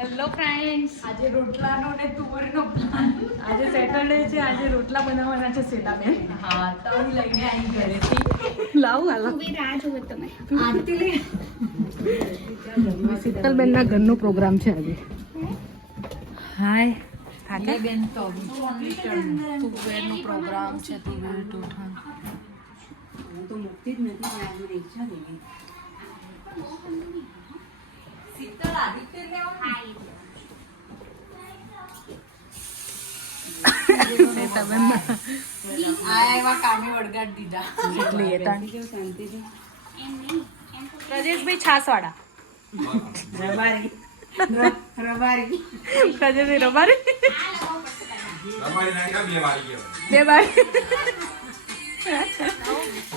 Hello friends, આજે રોટલાનો ને તુવરનો plan. આજે સેટરડે છે, આજે રોટલા બનાવવાના છે શેતાબેન. હા, તવી લઈને આવી ઘરેથી. લાવ હાલો રાહ જોવે તમે. શીતલબેનના ઘરનો પ્રોગ્રામ છે આજે. હાય થાકે બેન. તો તુવેરનો પ્રોગ્રામ છે. તુવેર ટોઠા તો મુક્તિ જ નથી, પણ આજે ઈચ્છા થઈ ગઈ. શીતલ આદિત્ય પ્રજેશભાઈ છાસ વાળા રબારી બે બારી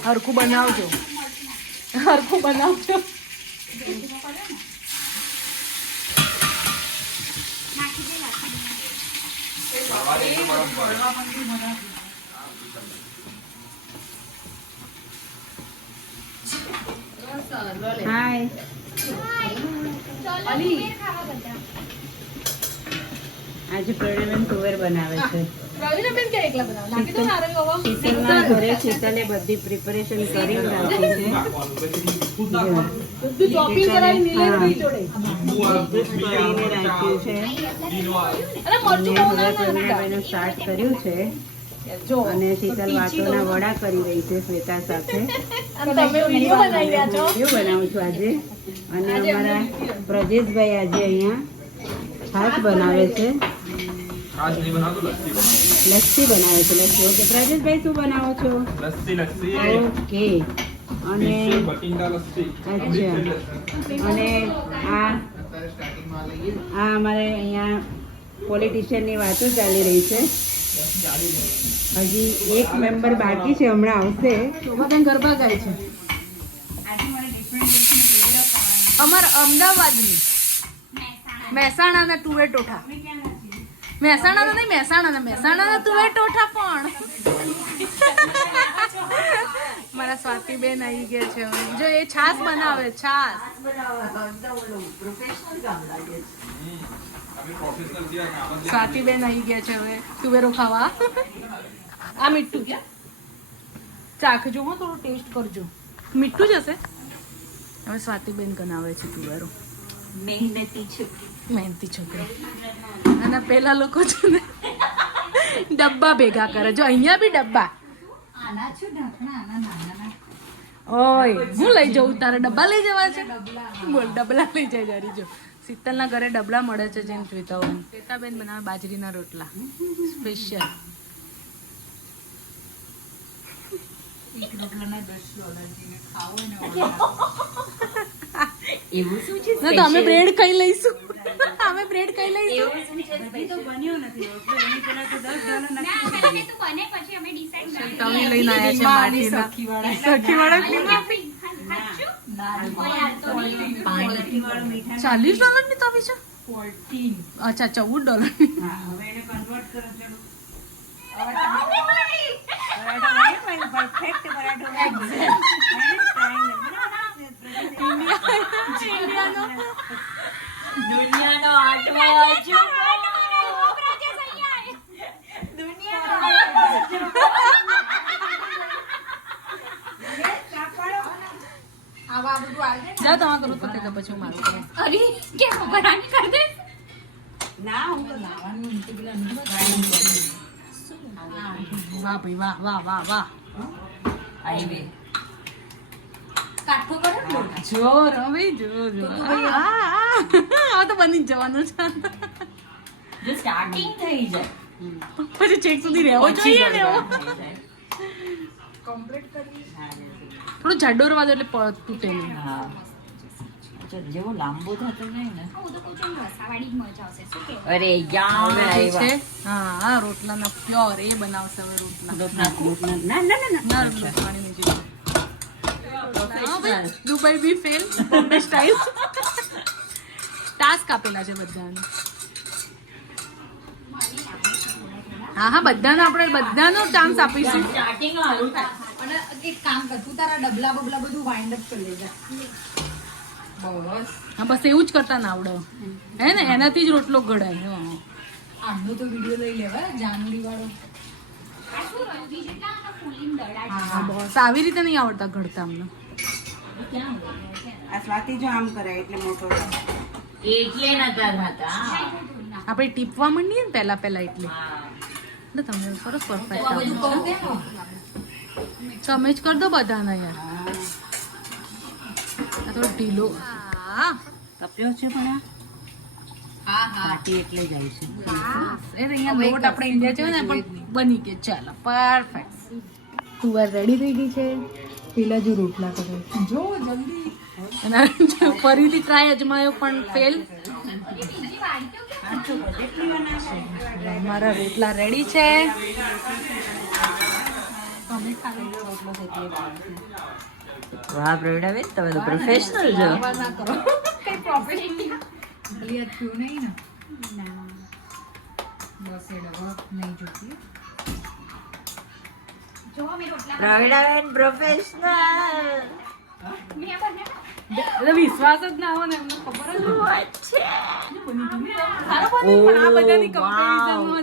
હરખું બનાવજો. હાય આજે પ્રવીણબેન તુવેર બનાવે છે. શીતલના ઘરે શીતલે બધી પ્રિપરેશન કરી રાખી છે. પ્રવીણબેને સ્ટાર્ટ કર્યું છે અને શીતલ વાટોના વડા કરી રહી છે શ્વેતા સાથે. વિડીયો બનાવું છું આજે. અને અમારા પ્રજેશભાઈ આજે અહીંયા છાશ બનાવે છે. લસ્સી બનાવે છે. લસ્સી. ઓકે પ્રજેશભાઈ શું બનાવો છો? ઓકે. અને અચ્છા. અને આ અમારે અહીંયા પોલિટિશિયનની વાતો ચાલી રહી છે. હજી એક મેમ્બર બાકી છે, હમણાં આવશે. શોભાબેન ગરબા ગાય છે. અમારા અમદાવાદની મહેસાણાના તુવેર ટોઠા. મહેસાણાના નહીં, મહેસાણાના તુવેર ટોઠા. પણ મારા સ્વાતિબેન આવી ગયા છે. જો એ છાસ બનાવે. છાસ સ્વાતિબેન આવી ગયા છે હવે તુવેરો ખાવા. આ મીઠું ક્યાં ચાખજો, હો થોડું ટેસ્ટ કરજો. મીઠું જ હશે. હવે સ્વાતિબેન બનાવે છે તુવેરો. મહેનતી છોકરી. અને પેલા લોકો છે ને ડબ્બા ભેગા કરે. જો અહીંયા બી ડબ્બા. ઓય હું લઈ જાઉં? તારે ડબ્બા લઈ જવા છે? બોલ, ડબલા લઈ જાય જારી. જો શીતલના ઘરે ડબલા મળે છે. જેમ શ્વેતાઓ શ્વેતાબેન બનાવે બાજરીના રોટલા સ્પેશિયલ. અમે બ્રેડ ખાઈ લઈશું. તવી લઈને આવ્યા છે માટીના. $40 ની તવી છે. અચ્છા, $14. જાઓ તમે કરું તો પછી હું મારું કરું. અરે કેમ બરાબર કર દે ના. હું તો લાવવાનું નથી. વાહ ભાઈ વાહ વાહ વાહ વાહ. આઈવે કાઠો કરો. જોર હવે જોર. આ તો બની જ જવાનું છે. જો સ્ટાર્ટિંગ થઈ જાય પછી ચેક સુધી રહેવો જોઈએ ને. કમ્પ્લીટ કરી થોડું જાડો રવા દો એટલે તૂટે નહીં. હા, જેવો લાંબો થતો નહીં ને. અરે યાર છે. હા, રોટલાના ફ્લોર એ બનાવશે હવે. રોટલા દુબઈ બી ફેલ બોમ્બે સ્ટાઇલ. ટાસ્ક આપેલા છે બધાને. હા, બધાને આપણે બધાનો ચાન્સ આપીશું. અને એક કામ કર, તું તારા ડબલા બબલા બધું વાઇન્ડ અપ કરી લેજા. હા બસ એવું જ કરતા ના આવડે હે ને, એનાથી જ રોટલો ઘડાય. આમનો તો વિડીયો લઈ લેવા જાનડી વાળો. હા બસ આવી રીતે નહીં આવડતા ઘડતા અમને. આ સ્વાતિ જો આમ કરાય એટલે મોટો એટલે નતા થતા. આપણે ટીપવા માંડીએ ને પહેલા એટલે તમે સરસ પરફેક્ટ તમે જ કરી દો બધાના યાર. આ થોડો ઢીલો તપ્યો છે પણ હા પાટી એટલે જાય છે. એ અહીંયા લોટ આપણે ઇન્ડિયા છે ને પણ બની ગયો. ચાલો પરફેક્ટ. તુવાર રેડી થઈ ગઈ છે. પેલા જો રોટલા કરે જો જલ્દી. અને ફરીથી ટ્રાય અજમાયો પણ ફેલ. મારા રોટલા રેડી છે. વાહ પ્રવીણાબેન, તમે તો પ્રોફેશનલ છો. પ્રવીણાબેન પ્રોફેશનલ. વિશ્વાસ જ ના હોય ને એમને ખબર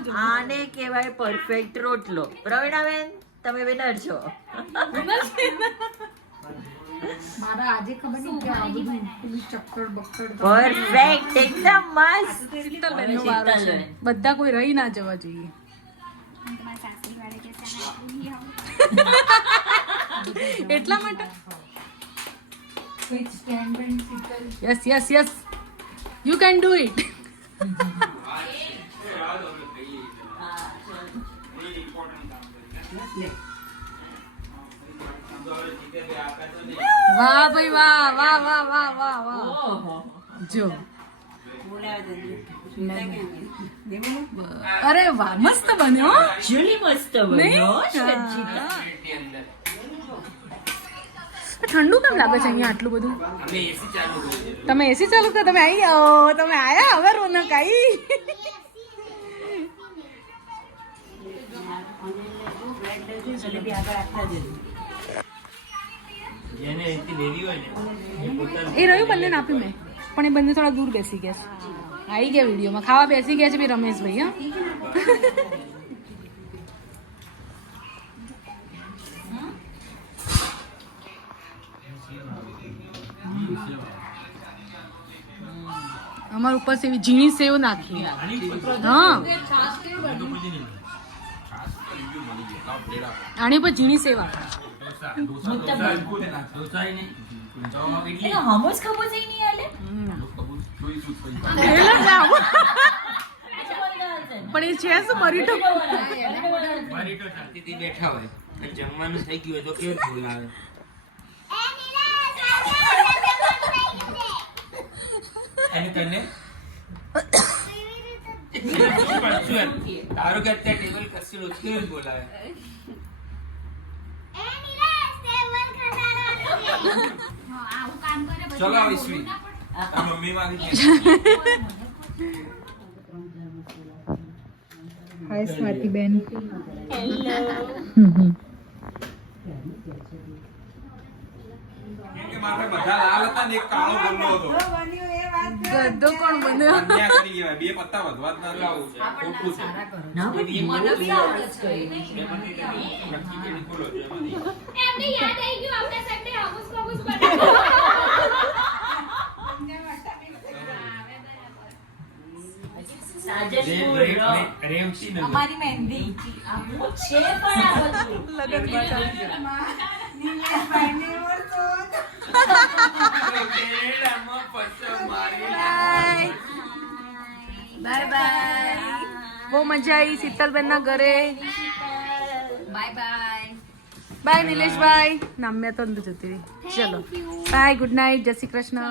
જ આને કહેવાય પરફેક્ટ રોટલો. પ્રવીણાબેન તમે વિનર છો. મારા આજે ખબર નહીં કે આ બધું ચક્કર બક્કર પરફેક્ટ એકદમ મસ્ત. શીતલબેનનો વારો છે. બધા કોઈ રહી ના જવા જોઈએ. એટલા માટે yes yes yes you can do it. વાહ ભાઈ વાહ વાહ વાહ વાહ વાહ વાહ. જો અરે વાહ મસ્ત બન્યો. ચૂલી મસ્ત બન્યો. ઠંડુ કેમ લાગે છે અહીંયા આટલું બધું? તમે એસી ચાલુ કરો. તમે આવી જાઓ. તમે આયા હવે રોનક આવી. એ રહ્યું બંને આપ્યું મેં, પણ એ બંને થોડા દૂર બેસી ગયા છે. આવી ગયા વિડીયોમાં ખાવા બેસી ગયા છે બી રમેશભાઈ. હા અમાર ઉપર સેવી ઝીણી સેવ નાખી. હા આની ઉપર ઝીણી સેવ આપે. હમોસ ખબર છે નહીં આલે. પણ એ છે શું મરીટો? બેઠા હોય જમવાનું થઈ ગયું હોય તો કેવું બોલાવે. એને તને તારું કે અત્યારે ટેબલ કસી કેવું બોલાવે. ચલો વિશ્વી મમ્મી માંગી. હાય સ્વાતિ બેન. મારે બધા લાલ હતા ને એક કાળો ગંદો હતો. ગદ્દો કોણ બન્યો? અન્યાય કરી ગયા. બે પત્તા વધવા જ ના લાવું છે. ખોટું છે. ના મને બી આવડે છે. નક્કી કરી બોલો છો એમાંથી. એમને યાદ આવી ગયું આપણે સન્ડે હમુસ કબૂસ બનાવ્યું. રેવતી નથી. અમારી મહેંદી આવું છે પણ આ બધું લગન પાછળ. Bye bye. બહુ મજા આવી શીતલબેન ના ઘરે. Bye bye. બાય નિલેશભાઈ. ના મેં તો અંદર જતી રહી. ચલો બાય ગુડ નાઇટ. જય શ્રી કૃષ્ણ.